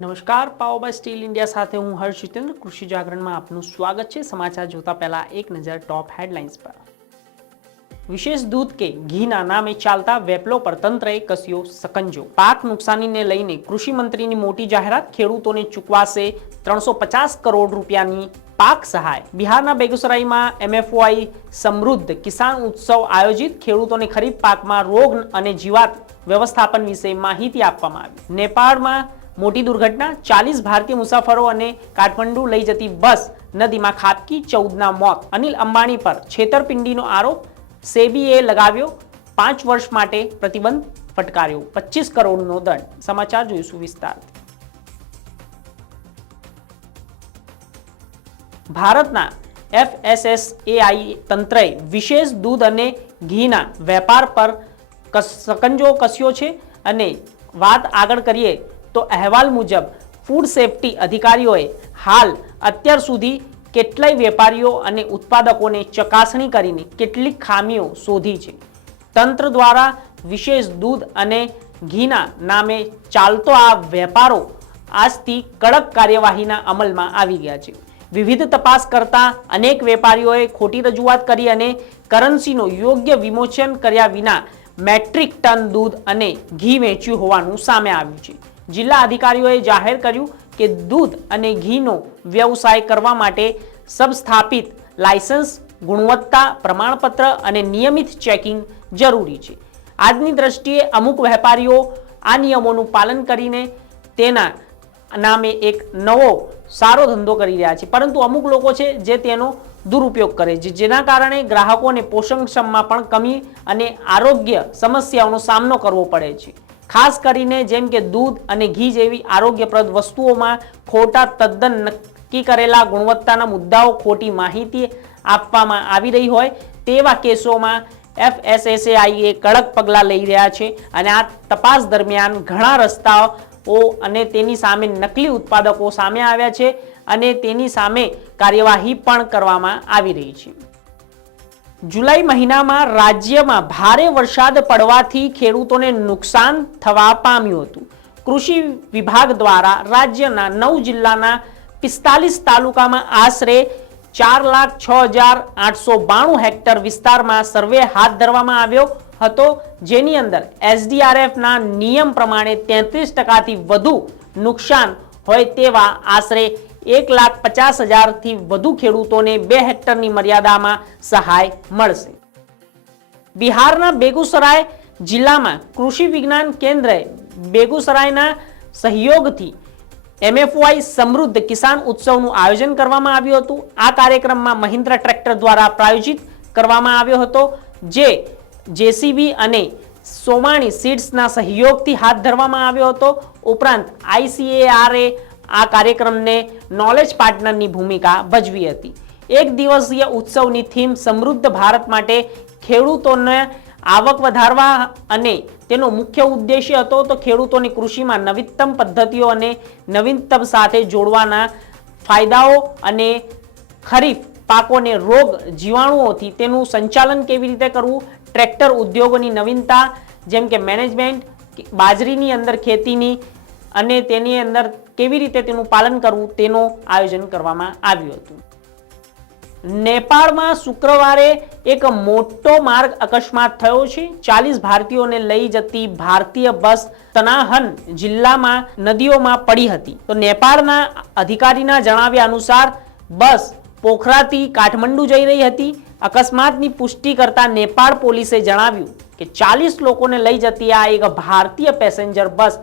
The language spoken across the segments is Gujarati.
નમસ્કાર, પાવર સ્ટીલ ઇન્ડિયા સાથે હું હર્ષ જીતેન્દ્ર કૃષિ જાગરણમાં આપનું સ્વાગત છે। સમાચાર જોતા પહેલા એક નજર ટોપ હેડલાઇન્સ પર। વિશેષ દૂધ કે ઘીના નામે ચાલતા વેપલો પર તંત્રએ કસ્યો સકંજો। પાક નુકસાનીને લઈને કૃષિ મંત્રીની મોટી જાહેરાત, ખેડૂતોને ચૂકવાશે 350 કરોડ રૂપિયાની પાક સહાય। બિહારના બેગુસરાયમાં એમએફવાઈ સમૃદ્ધ કિસાન ઉત્સવ આયોજિત, ખેડૂતોને ખરીફ પાકમાં રોગ અને જીવાત વ્યવસ્થાપન વિશે માહિતી આપવામાં આવી। નેપાળમાં મોટી દુર્ઘટના, 40 ભારતીય મુસાફરો અને કાઠમંડુ લઈ જતી બસ નદીમાં ખાબકી, 14ના મોત। અનિલ અંબાણી પર છેતરપિંડીનો આરોપ, સેબીએ લગાવ્યો 5 વર્ષ માટે પ્રતિબંધ ફટકાર્યો, 25 કરોડનો દંડ। સમાચાર જોઈશું વિસ્તારથી। ભારતના એફએસએસએઆઈ તંત્રએ વિશેષ દૂધ અને ઘીના વેપાર પર સકંજો કસ્યો છે અને વાત આગળ કરીએ તો અહેવાલ મુજબ ફૂડ સેફ્ટી અધિકારીઓએ હાલ અત્યાર સુધી કેટલાય વેપારીઓ અને ઉત્પાદકોને ચકાસણી કરીને કેટલીક ખામીઓ શોધી છે। તંત્ર દ્વારા વિશેષ દૂધ અને ઘીના નામે ચાલતો આ વેપારો આજથી કડક કાર્યવાહીના અમલમાં આવી ગયા છે। વિવિધ તપાસ કરતા અનેક વેપારીઓએ ખોટી રજૂઆત કરી અને કરન્સીનો યોગ્ય વિમોચન કર્યા વિના મેટ્રિક ટન દૂધ અને ઘી વેચ્યું હોવાનું સામે આવ્યું છે। જિલ્લા અધિકારીઓએ જાહેર કર્યું કે દૂધ અને ઘીનો વ્યવસાય કરવા માટે સબસ્થાપિત લાયસન્સ, ગુણવત્તા પ્રમાણપત્ર અને નિયમિત ચેકિંગ જરૂરી છે। આજની દ્રષ્ટિએ અમુક વેપારીઓ આ નિયમોનું પાલન કરીને તેના નામે એક નવો સારો ધંધો કરી રહ્યા છે, પરંતુ અમુક લોકો છે જે તેનો દુરુપયોગ કરે છે, જેના કારણે ગ્રાહકોને પોષણક્ષમમાં પણ કમી અને આરોગ્ય સમસ્યાઓનો સામનો કરવો પડે છે। ખાસ કરીને જેમ કે દૂધ અને ઘી જેવી આરોગ્યપ્રદ વસ્તુઓમાં ખોટા તદ્દન નક્કી કરેલા ગુણવત્તાના મુદ્દાઓ, ખોટી માહિતી આપવામાં આવી રહી હોય તેવા કેસોમાં એફએસએસએઆઈએ કડક પગલાં લઈ રહ્યા છે અને આ તપાસ દરમિયાન ઘણા રસ્તાઓ અને તેની સામે નકલી ઉત્પાદકો સામે આવ્યા છે અને તેની સામે કાર્યવાહી પણ કરવામાં આવી રહી છે। જુલાઈ મહિનામાં રાજ્યમાં ભારે વરસાદ પડવાથી ખેડૂતોને નુકસાન થવા પામ્યું હતું। કૃષિ વિભાગ દ્વારા રાજ્યના 9 જિલ્લાના 45 તાલુકામાં આશરે 4,06,892 હેક્ટર વિસ્તારમાં સર્વે હાથ ધરવામાં આવ્યો હતો, જેની અંદર એસડીઆરએફના નિયમ પ્રમાણે 33%થી વધુ નુકસાન હોય તેવા આશરે 1,50,000 થી વધુ ખેડૂતોને 2 હેક્ટરની મર્યાદામાં સહાય મળશે। બિહારના બેગુસરાય જિલ્લામાં કૃષિ વિજ્ઞાન કેન્દ્રએ બેગુસરાયના સહયોગથી એમએફવાઈ સમૃદ્ધ કિસાન ઉત્સવનું આયોજન કરવામાં આવ્યું હતું। આ કાર્યક્રમમાં મહિન્દ્રા ટ્રેક્ટર દ્વારા પ્રાયોજિત કરવામાં આવ્યો હતો, જે જેસીબી અને સોમાણી સીડ્સના સહયોગથી હાથ ધરવામાં આવ્યો હતો। ઉપરાંત આઈસીએઆરએ આ કાર્યક્રમને નોલેજ પાર્ટનરની ભૂમિકા ભજવી હતી। એક દિવસીય ઉત્સવની થીમ સમૃદ્ધ ભારત માટે ખેડૂતોને આવક વધારવા અને તેનો મુખ્ય ઉદ્દેશ્ય હતો તો ખેડૂતોની કૃષિમાં નવીનતમ પદ્ધતિઓ અને નવીનતમ સાથે જોડવાના ફાયદાઓ અને ખરીફ પાકોને રોગ જીવાણુઓથી તેનું સંચાલન કેવી રીતે કરવું, ટ્રેક્ટર ઉદ્યોગોની નવીનતા જેમ કે મેનેજમેન્ટ, બાજરીની અંદર ખેતીની અને તેની અંદર કેવી રીતે તેનું પાલન કરવું તેનું આયોજન કરવામાં આવ્યું હતું। નેપાળમાં શુક્રવારે એક મોટો માર્ગ અકસ્માત થયો છે। 40 ભારતીયોને લઈ જતી ભારતીય બસ તનાહન જિલ્લામાં નદીઓમાં પડી હતી। તો નેપાળના અધિકારીના જણાવ્યા અનુસાર બસ પોખરાથી કાઠમંડુ જઈ રહી હતી। અકસ્માતની પુષ્ટિ કરતા નેપાળ પોલીસે જણાવ્યું કે 40 લોકોને લઈ જતી આ એક ભારતીય પેસેન્જર બસ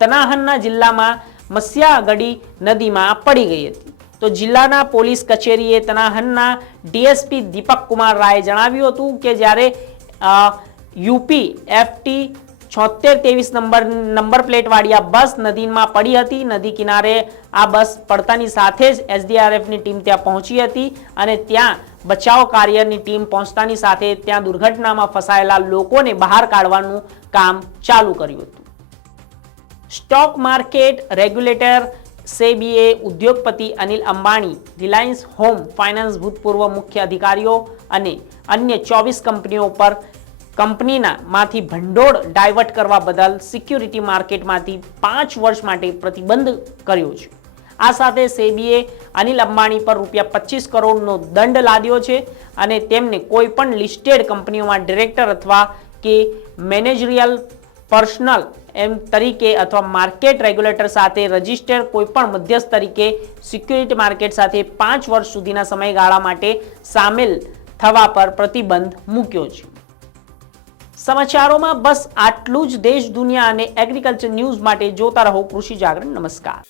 તનાહનના જિલ્લામાં મસ્યાગડી નદીમાં પડી ગઈ હતી। તો જિલ્લાના પોલીસ કચેરીએ તનાહનના ડીએસપી દીપક કુમાર રાયે જણાવ્યું હતું કે જ્યારે યુપી એફટી 7623 નંબર પ્લેટવાળી આ બસ નદીમાં પડી હતી। નદી કિનારે આ બસ પડતાની સાથે જ એસડીઆરએફની ટીમ ત્યાં પહોંચી હતી અને ત્યાં બચાવ કાર્યની ટીમ પહોંચતાની સાથે ત્યાં દુર્ઘટનામાં ફસાયેલા લોકોને બહાર કાઢવાનું કામ ચાલુ કર્યું હતું। સ્ટોક માર્કેટ રેગ્યુલેટર સેબીએ ઉદ્યોગપતિ Anil Ambani, Reliance home finance ભૂતપૂર્વ મુખ્ય અધિકારીઓ અને અન્ય 24 કંપનીઓ પર કંપનીનામાંથી ભંડોળ ડાયવર્ટ કરવા બદલ સિક્યુરિટી માર્કેટમાંથી 5 વર્ષ માટે પ્રતિબંધ કર્યો છે. આ સાથે સેબીએ અનિલ અંબાણી પર ₹25 કરોડનો દંડ લાદ્યો છે અને તેમને કોઈ પણ લિસ્ટેડ કંપનીઓમાં ડિરેક્ટર અથવા કે મેનેજરિયલ પર્સનલ તરીકે અથવા માર્કેટ રેગ્યુલેટર સાથે રજિસ્ટર્ડ કોઈપણ મધ્યસ્થ તરીકે સિક્યુરિટી માર્કેટ સાથે 5 વર્ષ સુધીના સમયગાળા માટે સામેલ થવા પર પ્રતિબંધ મૂક્યો છે. સમાચારોમાં બસ આટલું જ. દેશ, દુનિયા અને એગ્રીકલ્ચર ન્યૂઝ માટે જોતા રહો કૃષિ જાગરણ. નમસ્કાર.